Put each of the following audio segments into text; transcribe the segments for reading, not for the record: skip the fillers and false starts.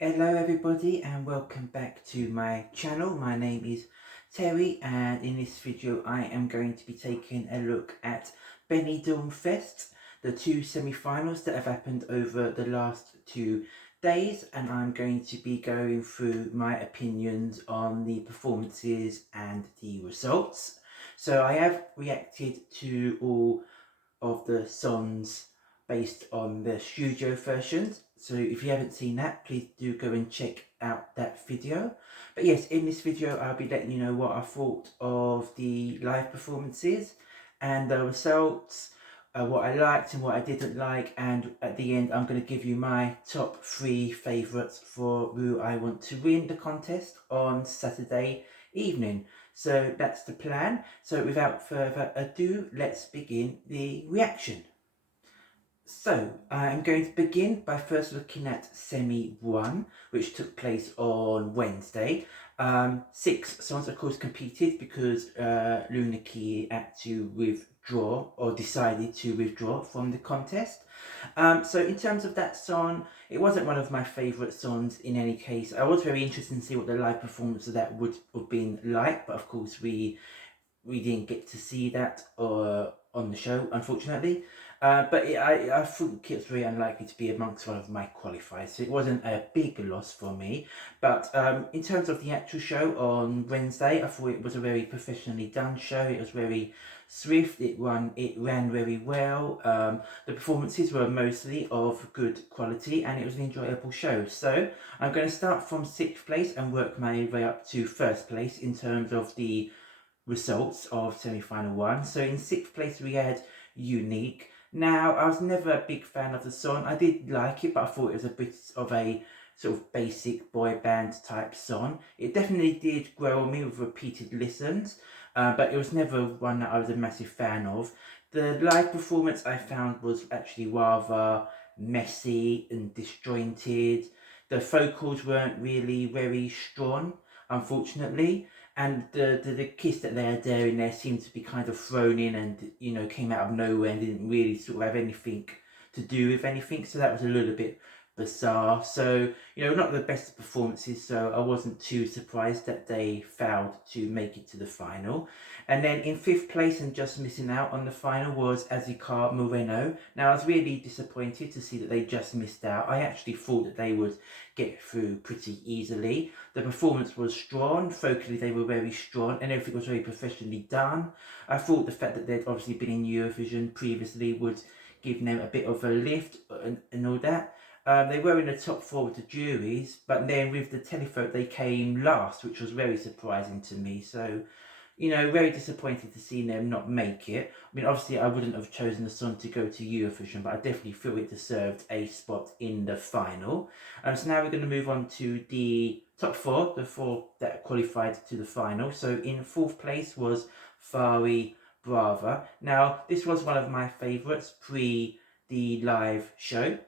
Hello everybody and welcome back to my channel. My name is Terry and in this video I am going to be taking a look at Benidorm Fest, the two semi-finals that have happened over the last 2 days, and I'm going to be going through my opinions on the performances and the results. So I have reacted to all of the songs based on the studio versions. So if you haven't seen that, please do go and check out that video. But yes, in this video, I'll be letting you know what I thought of the live performances and the results, what I liked and what I didn't like. And at the end, I'm going to give you my top 3 favourites for who I want to win the contest on Saturday evening. So that's the plan. So without further ado, let's begin the reaction. So I'm going to begin by first looking at Semi 1, which took place on Wednesday. 6 songs, of course, competed because Luna Key had to withdraw or decided to withdraw from the contest. So in terms of that song, it wasn't one of my favourite songs in any case. I was very interested to see what the live performance of that would have been like, but of course we didn't get to see that on the show, unfortunately. I think it's very unlikely to be amongst one of my qualifiers, so it wasn't a big loss for me. But in terms of the actual show on Wednesday, I thought it was a very professionally done show. It was very swift. It ran very well. The performances were mostly of good quality, and it was an enjoyable show. So I'm going to start from 6th place and work my way up to 1st place in terms of the results of semi-final 1. So in 6th place we had Unique. Now, I was never a big fan of the song. I did like it, but I thought it was a bit of a sort of basic boy band type song. It definitely did grow on me with repeated listens, but it was never one that I was a massive fan of. The live performance I found was actually rather messy and disjointed. The vocals weren't really very strong, unfortunately, and the kiss that they had there in there seemed to be kind of thrown in and came out of nowhere and didn't really sort of have anything to do with anything, so that was a little bit bizarre. So not the best performances, so I wasn't too surprised that they failed to make it to the final. And then in 5th place and just missing out on the final was Azúcar Moreno. Now I was really disappointed to see that they just missed out. I actually thought that they would get through pretty easily. The performance was strong, vocally they were very strong, and everything was very professionally done. I thought the fact that they'd obviously been in Eurovision previously would give them a bit of a lift and all that. They were in the top 4 with the juries, but then with the televote they came last, which was very surprising to me. So very disappointed to see them not make it. I mean, obviously, I wouldn't have chosen the song to go to Eurovision, but I definitely feel it deserved a spot in the final. So now we're going to move on to the top 4, the 4 that qualified to the final. So in 4th place was Fari Brava. Now, this was one of my favourites pre the live show.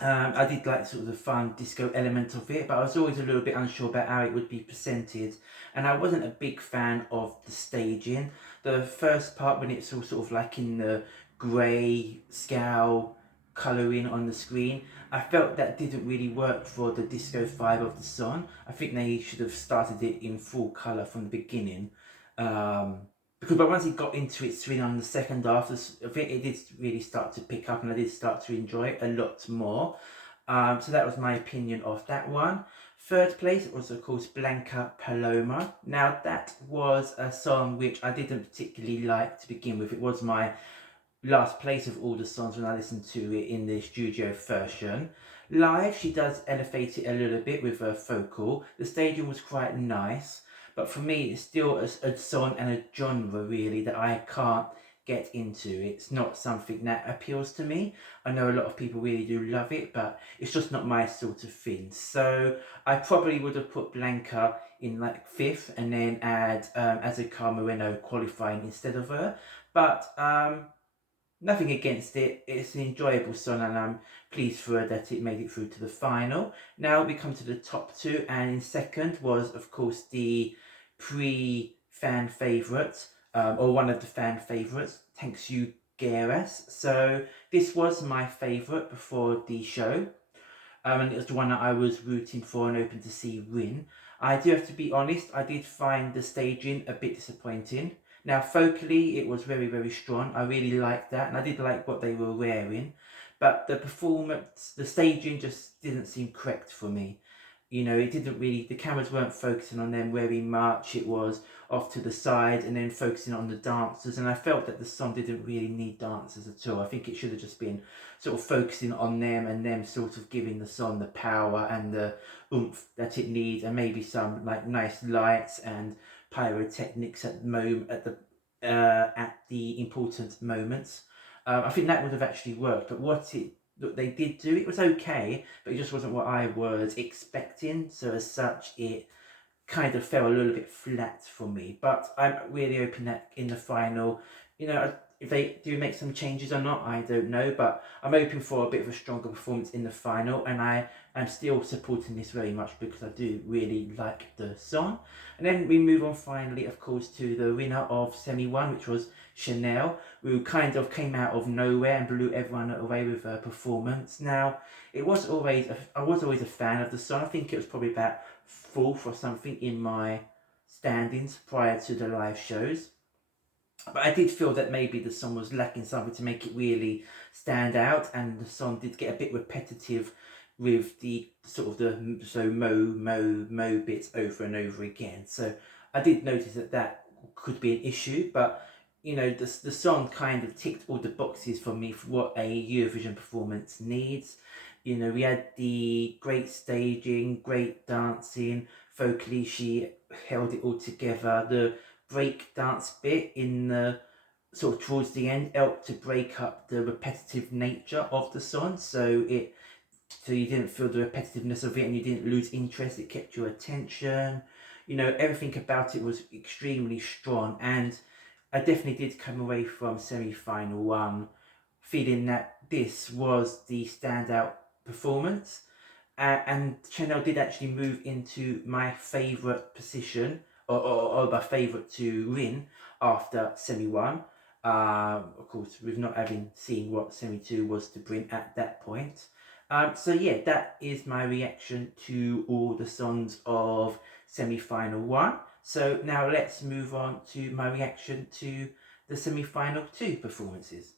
I did like sort of the fun disco element of it, but I was always a little bit unsure about how it would be presented, and I wasn't a big fan of the staging. The first part, when it's all sort of like in the grey scale colouring on the screen, I felt that didn't really work for the disco vibe of the song. I think they should have started it in full colour from the beginning. But once it got into its swing on the second half, I think it did really start to pick up, and I did start to enjoy it a lot more. So that was my opinion of that one. 3rd place was, of course, Blanca Paloma. Now, that was a song which I didn't particularly like to begin with. It was my last place of all the songs when I listened to it in the studio version. Live, she does elevate it a little bit with her vocal. The staging was quite nice, but for me, it's still a song and a genre really that I can't get into. It's not something that appeals to me. I know a lot of people really do love it, but it's just not my sort of thing. So I probably would have put Blanca in like 5th and then add Azúcar Moreno qualifying instead of her. But nothing against it. It's an enjoyable song, and I'm pleased for her that it made it through to the final. Now we come to the top 2, and in 2nd was, of course, the pre-fan favourite, or one of the fan favourites, Thanks You Geras. So this was my favourite before the show. and it was the one that I was rooting for and hoping to see win. I do have to be honest, I did find the staging a bit disappointing. Now, vocally, it was very, very strong. I really liked that, and I did like what they were wearing. But the performance, the staging just didn't seem correct for me. You know, it didn't really, the cameras weren't focusing on them very much. It was off to the side and then focusing on the dancers. And I felt that the song didn't really need dancers at all. I think it should have just been sort of focusing on them and them sort of giving the song the power and the oomph that it needs, and maybe some like nice lights and pyrotechnics at the moment, at the important moments. I think that would have actually worked. But what they did do, it was okay, but it just wasn't what I was expecting. So as such, it kind of fell a little bit flat for me. But I'm really hoping that in the final, you know, if they do make some changes or not, I don't know. But I'm hoping for a bit of a stronger performance in the final, and I am still supporting this very much because I do really like the song. And then we move on finally, of course, to the winner of Semi 1, which was Chanel, who kind of came out of nowhere and blew everyone away with her performance. Now, I was always a fan of the song. I think it was probably about fourth or something in my standings prior to the live shows. But I did feel that maybe the song was lacking something to make it really stand out, and the song did get a bit repetitive with the sort of the mo bits over and over again. So I did notice that could be an issue, but you know, the song kind of ticked all the boxes for me for what a Eurovision performance needs. You know, we had the great staging, great dancing, vocally she held it all together. The break dance bit in the sort of towards the end helped to break up the repetitive nature of the song, so you didn't feel the repetitiveness of it and you didn't lose interest. It kept your attention. You know, everything about it was extremely strong, and I definitely did come away from semi-final one feeling that this was the standout performance. And Chanel did actually move into my favourite position, or my favourite to win after semi one. Of course, with not having seen what semi two was to bring at that point. So yeah, that is my reaction to all the songs of semi final one. So now let's move on to my reaction to the semi final two performances.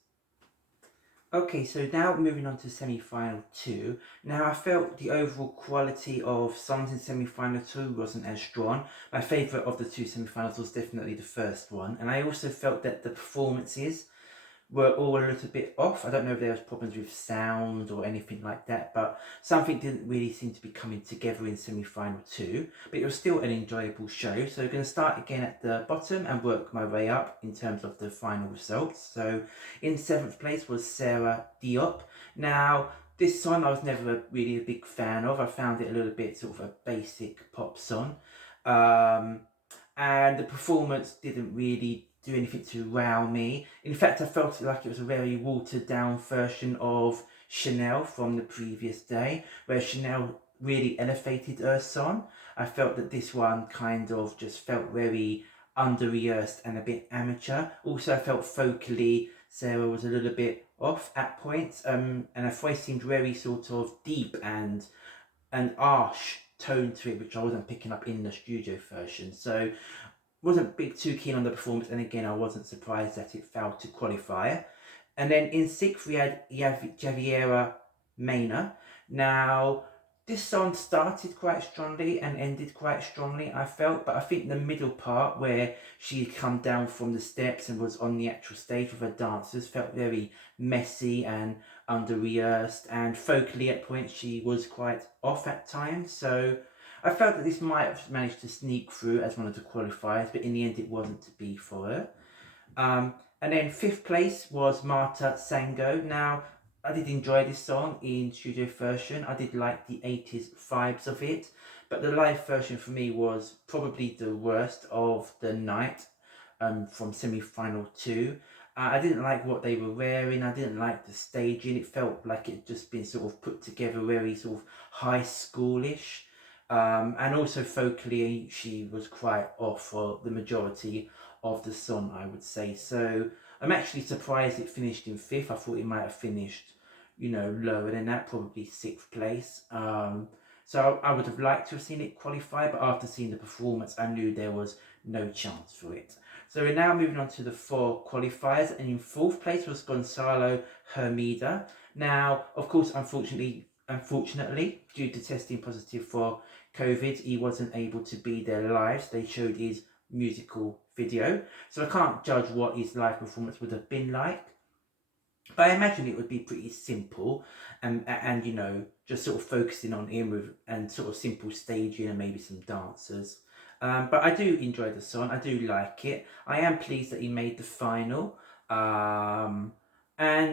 Okay, so now moving on to semi-final two. Now I felt the overall quality of songs in semi-final two wasn't as strong. My favourite of the two semi-finals was definitely the first one, and I also felt that the performances were all a little bit off. I don't know if there was problems with sound or anything like that, but something didn't really seem to be coming together in semi-final two. But it was still an enjoyable show. So we're going to start again at the bottom and work my way up in terms of the final results. So in 7th place was Sarah Diop. Now, this song I was never really a big fan of. I found it a little bit sort of a basic pop song. And the performance didn't really do anything to wow me. In fact, I felt like it was a very watered down version of Chanel from the previous day, where Chanel really elevated her song. I felt that this one kind of just felt very under-rehearsed and a bit amateur. Also, I felt vocally Sarah was a little bit off at points, and her voice seemed very sort of deep and harsh tone to it, which I wasn't picking up in the studio version. So wasn't too keen on the performance, and again I wasn't surprised that it failed to qualify. And then in 6th we had Javiera Maynard. Now this song started quite strongly and ended quite strongly, I felt, but I think the middle part where she had come down from the steps and was on the actual stage with her dancers felt very messy and under-rehearsed, and vocally at points she was quite off at times. So I felt that this might have managed to sneak through as one of the qualifiers, but in the end it wasn't to be for her. And then 5th place was Marta Sango. Now, I did enjoy this song in studio version. I did like the 80s vibes of it, but the live version for me was probably the worst of the night from semi-final 2. I didn't like what they were wearing. I didn't like the staging. It felt like it had just been sort of put together very sort of high schoolish. And also vocally she was quite off for the majority of the song, I would say. So I'm actually surprised it finished in 5th. I thought it might have finished you know, lower than that, probably 6th place. So I would have liked to have seen it qualify, but after seeing the performance, I knew there was no chance for it. So we're now moving on to the 4 qualifiers, and in 4th place was Gonzalo Hermeda. Now, of course, unfortunately, due to testing positive for COVID, he wasn't able to be there live. So they showed his musical video, so I can't judge what his live performance would have been like. But I imagine it would be pretty simple, and you know, just sort of focusing on him with and sort of simple staging and maybe some dancers. But I do enjoy the song. I do like it. I am pleased that he made the final. And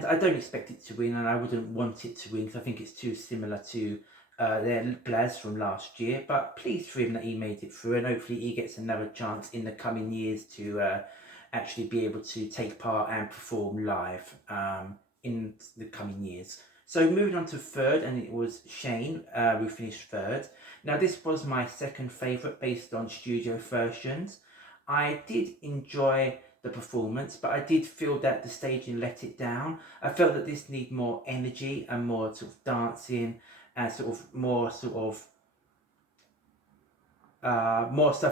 I don't expect it to win, and I wouldn't want it to win because I think it's too similar to their Blaz from last year. But pleased for him that he made it through, and hopefully he gets another chance in the coming years to actually be able to take part and perform live in the coming years. So moving on to 3rd, and it was Shane who finished 3rd. Now this was my 2nd favourite based on studio versions. I did enjoy the performance, but I did feel that the staging let it down. I felt that this needed more energy and more sort of dancing and more stuff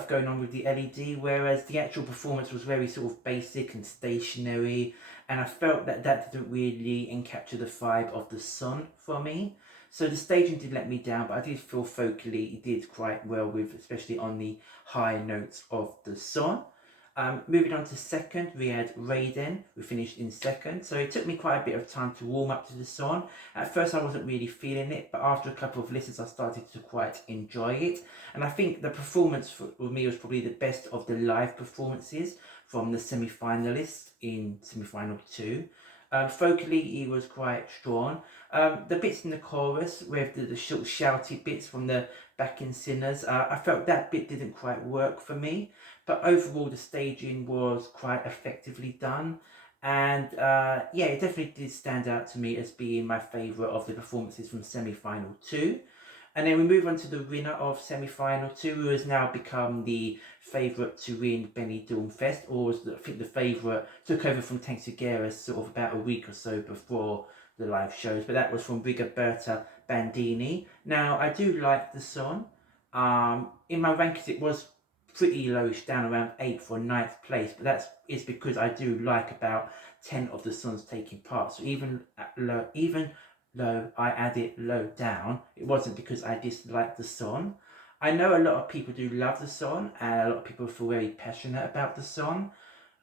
going on with the LED, whereas the actual performance was very sort of basic and stationary, and I felt that didn't really encapture the vibe of the song for me. So the staging did let me down, but I did feel vocally it did quite well with, especially on the high notes of the song. Moving on to 2nd, we had Raiden, who finished in 2nd. So it took me quite a bit of time to warm up to the song. At first I wasn't really feeling it, but after a couple of listens I started to quite enjoy it. And I think the performance for me was probably the best of the live performances from the semi-finalists in semi-final 2. Vocally he was quite strong. The bits in the chorus with the short shouty bits from the backing singers, I felt that bit didn't quite work for me. But overall the staging was quite effectively done, and yeah, it definitely did stand out to me as being my favourite of the performances from semi-final 2. And then we move on to the winner of semi-final 2, who has now become the favourite to win Benidorm Fest, or was I think the favourite, took over from Tank Segura sort of about a week or so before the live shows, but that was from Rigoberta Bandini. Now I do like the song. In my rankings it was pretty lowish, down around 8th or 9th place, but it's because I do like about 10 of the songs taking part. So even though I added low down, it wasn't because I disliked the song. I know a lot of people do love the song, and a lot of people feel very passionate about the song.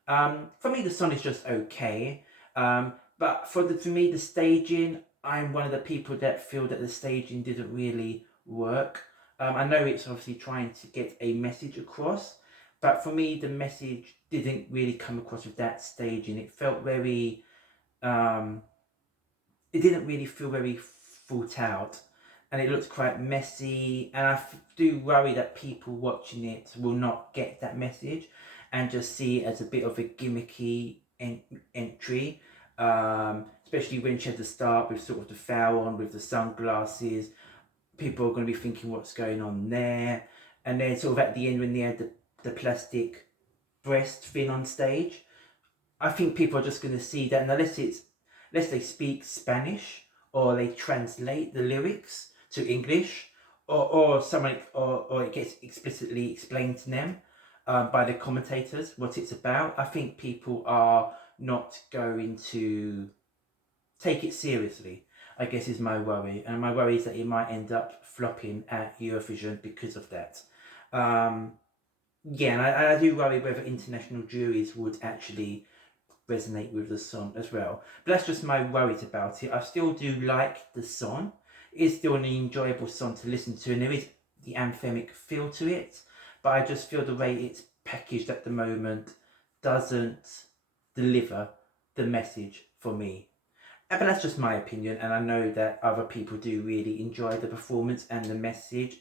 For me, the song is just okay. But for me, the staging, I'm one of the people that feel that the staging didn't really work. I know it's obviously trying to get a message across, but for me, the message didn't really come across with that staging. It felt very, it didn't really feel very thought out, and it looked quite messy, and I do worry that people watching it will not get that message and just see it as a bit of a gimmicky entry, especially when she had to start with sort of the foul on with the sunglasses. People are going to be thinking what's going on there, and then sort of at the end when they had the plastic breast thing on stage, I think people are just going to see that, and unless they speak Spanish or they translate the lyrics to English, or it gets explicitly explained to them by the commentators what it's about, I think people are not going to take it seriously, I guess, is my worry. And my worry is that it might end up flopping at Eurovision because of that. Yeah, and I do worry whether international juries would actually resonate with the song as well. But that's just my worries about it. I still do like the song. It is still an enjoyable song to listen to, and there is the anthemic feel to it. But I just feel the way it's packaged at the moment doesn't deliver the message for me. But that's just my opinion, and I know that other people do really enjoy the performance and the message,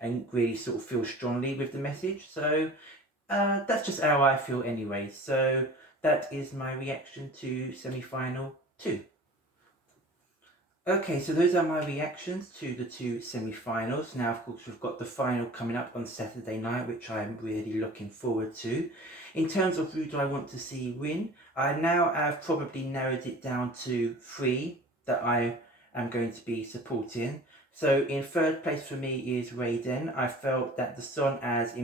and really sort of feel strongly with the message. So that's just how I feel anyway. So that is my reaction to semi-final 2. Okay, so those are my reactions to the 2 semi-finals. Now, of course, we've got the final coming up on Saturday night, which I'm really looking forward to. In terms of who do I want to see win, I now have probably narrowed it down to 3 that I am going to be supporting. So in third place for me is Raiden. I felt that the song has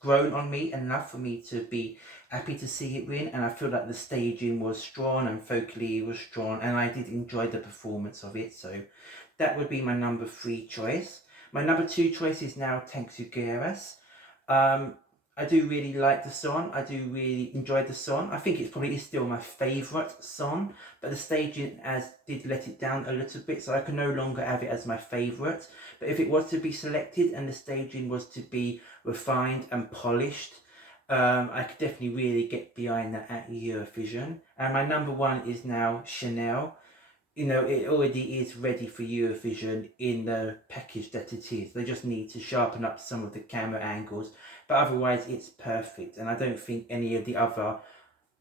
grown on me enough for me to be happy to see it win, and I feel like the staging was strong and vocally was strong, and I did enjoy the performance of it. So that would be my number 3 choice. My number 2 choice is now Thanks You Geras. I do really like the song. I do really enjoy the song. I think it's probably still my favourite song, but the staging did let it down a little bit, so I can no longer have it as my favourite. But if it was to be selected and the staging was to be refined and polished, I could definitely really get behind that at Eurovision. And my number 1 is now Chanel. You know, it already is ready for Eurovision in the package that it is. They just need to sharpen up some of the camera angles, but otherwise it's perfect. And I don't think any of the other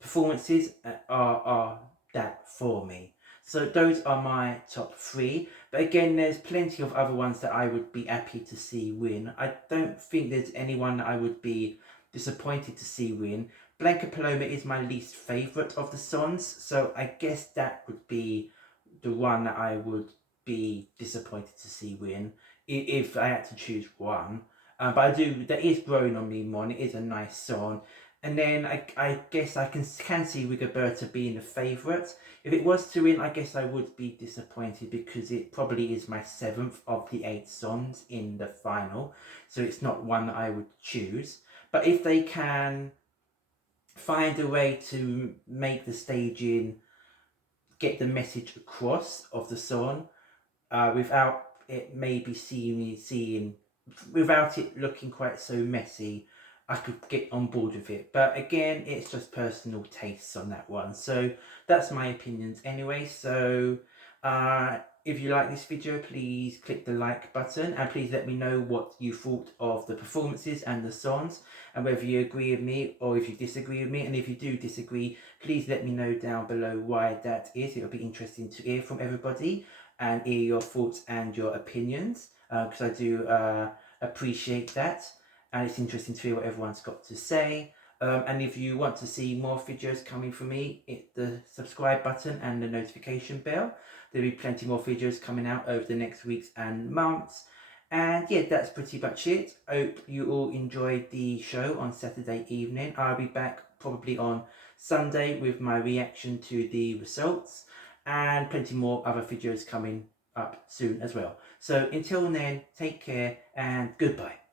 performances are that for me. So those are my top 3. But again, there's plenty of other ones that I would be happy to see win. I don't think there's anyone that I would be disappointed to see win. Blanca Paloma is my least favourite of the songs, so I guess that would be the one that I would be disappointed to see win if I had to choose one. But that is growing on me more, and it is a nice song. And then I guess I can see Rigoberta being the favourite. If it was to win, I guess I would be disappointed because it probably is my 7th of the 8 songs in the final. So it's not one that I would choose. But if they can find a way to make the staging get the message across of the song without it maybe without it looking quite so messy, I could get on board with it. But again, it's just personal tastes on that one. So that's my opinions anyway. So if you like this video, please click the like button, and please let me know what you thought of the performances and the songs, and whether you agree with me or if you disagree with me. And if you do disagree, please let me know down below why that is. It'll be interesting to hear from everybody and hear your thoughts and your opinions, because I do appreciate that, and it's interesting to hear what everyone's got to say. And if you want to see more videos coming from me, hit the subscribe button and the notification bell. There'll be plenty more videos coming out over the next weeks and months. And yeah, that's pretty much it. Hope you all enjoyed the show on Saturday evening. I'll be back probably on Sunday with my reaction to the results, and plenty more other videos coming up soon as well. So until then, take care and goodbye.